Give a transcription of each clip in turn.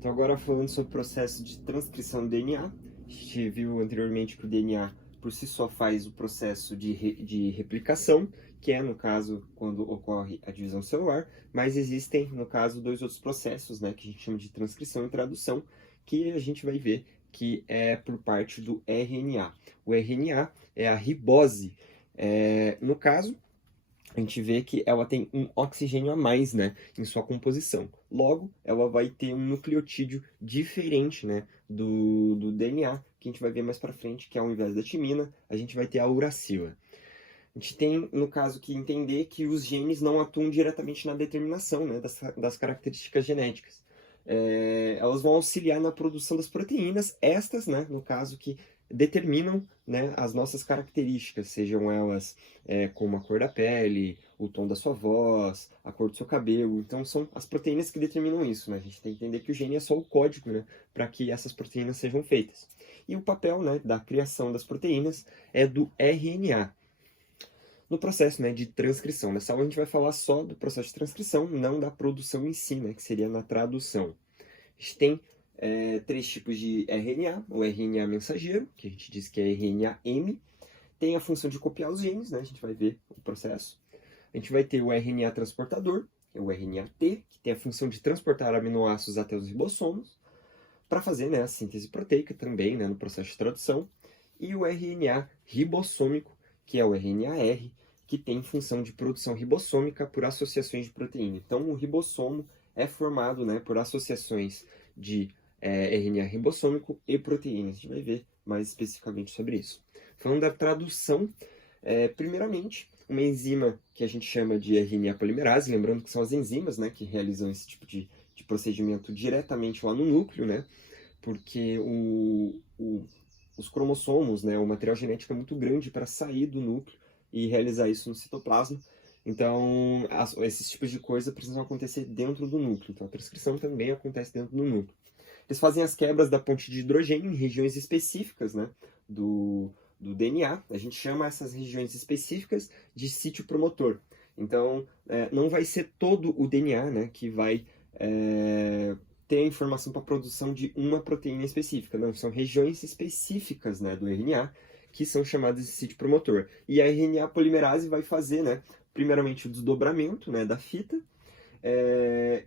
Então agora falando sobre o processo de transcrição do DNA, a gente viu anteriormente que o DNA por si só faz o processo de replicação, que é, no caso, quando ocorre a divisão celular, mas existem, no caso, dois outros processos, né, que a gente chama de transcrição e tradução, que a gente vai ver que é por parte do RNA. O RNA é a ribose. No caso, a gente vê que ela tem um oxigênio a mais, né, em sua composição. Logo, ela vai ter um nucleotídeo diferente, né, do DNA, que a gente vai ver mais para frente, que ao invés da timina, a gente vai ter a uracila. A gente tem, no caso, que entender que os genes não atuam diretamente na determinação, né, das características genéticas. Elas vão auxiliar na produção das proteínas, estas, né, no caso, que determinam, né, as nossas características, sejam elas como a cor da pele, o tom da sua voz, a cor do seu cabelo. Então, são as proteínas que determinam isso, né? A gente tem que entender que o gene é só o código, né, para que essas proteínas sejam feitas. E o papel, né, da criação das proteínas é do RNA. No processo, né, de transcrição. Nessa aula a gente vai falar só do processo de transcrição, não da produção em si, né, que seria na tradução. A gente tem três tipos de RNA. O RNA mensageiro, que a gente diz que é RNA-M, tem a função de copiar os genes, né, a gente vai ver o processo. A gente vai ter o RNA transportador, que é o RNA-T, que tem a função de transportar aminoácidos até os ribossomos, para fazer, né, a síntese proteica também, né, no processo de tradução. E o RNA ribossômico, que é o RNA-R, que tem função de produção ribossômica por associações de proteína. Então, o ribossomo é formado, né, por associações de RNA ribossômico e proteínas. A gente vai ver mais especificamente sobre isso. Falando da tradução, primeiramente, uma enzima que a gente chama de RNA polimerase, lembrando que são as enzimas, né, que realizam esse tipo de procedimento diretamente lá no núcleo, né, porque os cromossomos, né, o material genético é muito grande para sair do núcleo e realizar isso no citoplasma. Então, esses tipos de coisa precisam acontecer dentro do núcleo. Então, a transcrição também acontece dentro do núcleo. Eles fazem as quebras da ponte de hidrogênio em regiões específicas, né, do DNA. A gente chama essas regiões específicas de sítio promotor. Então, não vai ser todo o DNA, né, que vai ter a informação para a produção de uma proteína específica. Não, são regiões específicas, né, do RNA que são chamadas de sítio promotor. E a RNA polimerase vai fazer, né, primeiramente o desdobramento, né, da fita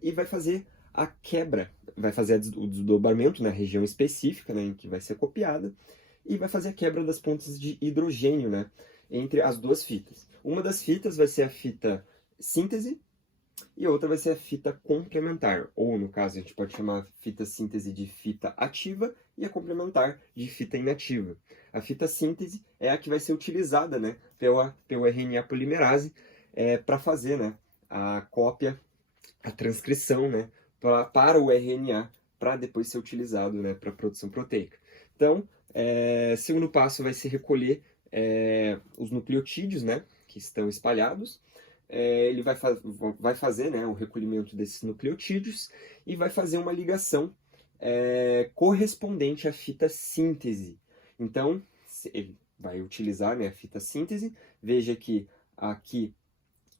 e vai fazer a quebra, vai fazer o desdobramento na região específica, né, em que vai ser copiada, e vai fazer a quebra das pontes de hidrogênio, né, entre as duas fitas. Uma das fitas vai ser a fita síntese e outra vai ser a fita complementar, ou no caso a gente pode chamar a fita síntese de fita ativa e a complementar de fita inativa. A fita síntese é a que vai ser utilizada, né, pelo RNA polimerase para fazer, né, a cópia, a transcrição, né, para o RNA, para depois ser utilizado, né, para a produção proteica. Então, segundo passo vai ser recolher os nucleotídeos, né, que estão espalhados. Ele vai fazer, né, o recolhimento desses nucleotídeos e vai fazer uma ligação correspondente à fita síntese. Então, ele vai utilizar, né, a fita síntese. Veja que aqui,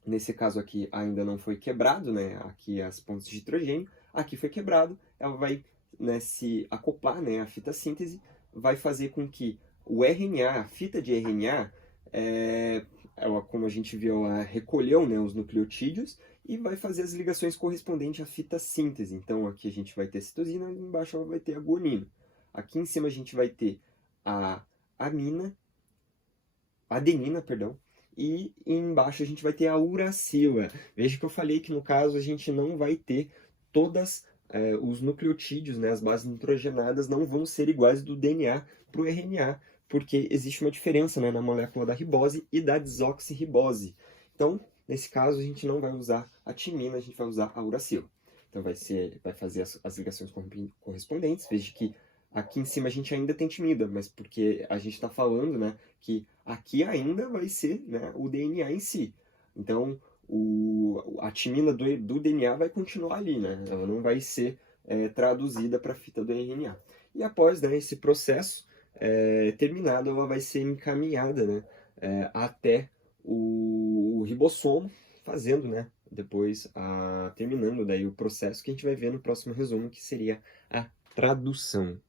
nesse caso aqui, ainda não foi quebrado, né, aqui as pontes de hidrogênio. Aqui foi quebrado, ela vai, né, se acoplar, né, à fita síntese, vai fazer com que o RNA, a fita de RNA, ela, como a gente viu, ela recolheu, né, os nucleotídeos e vai fazer as ligações correspondentes à fita síntese. Então aqui a gente vai ter citosina, ali embaixo ela vai ter a guanina. Aqui em cima a gente vai ter a adenina, perdão, e embaixo a gente vai ter a uracila. Veja que eu falei que no caso a gente não vai ter todas os nucleotídeos, né, as bases nitrogenadas não vão ser iguais do DNA para o RNA, porque existe uma diferença, né, na molécula da ribose e da desoxirribose. Então, nesse caso, a gente não vai usar a timina, a gente vai usar a uracila. Então, vai fazer as ligações correspondentes. Veja que aqui em cima a gente ainda tem timida, mas porque a gente está falando, né, que aqui ainda vai ser, né, o DNA em si. Então, a timina do DNA vai continuar ali, né? Ela não vai ser traduzida para a fita do RNA. E após, né, esse processo terminado, ela vai ser encaminhada, né, até o ribossomo, fazendo, né, depois terminando daí o processo que a gente vai ver no próximo resumo, que seria a tradução.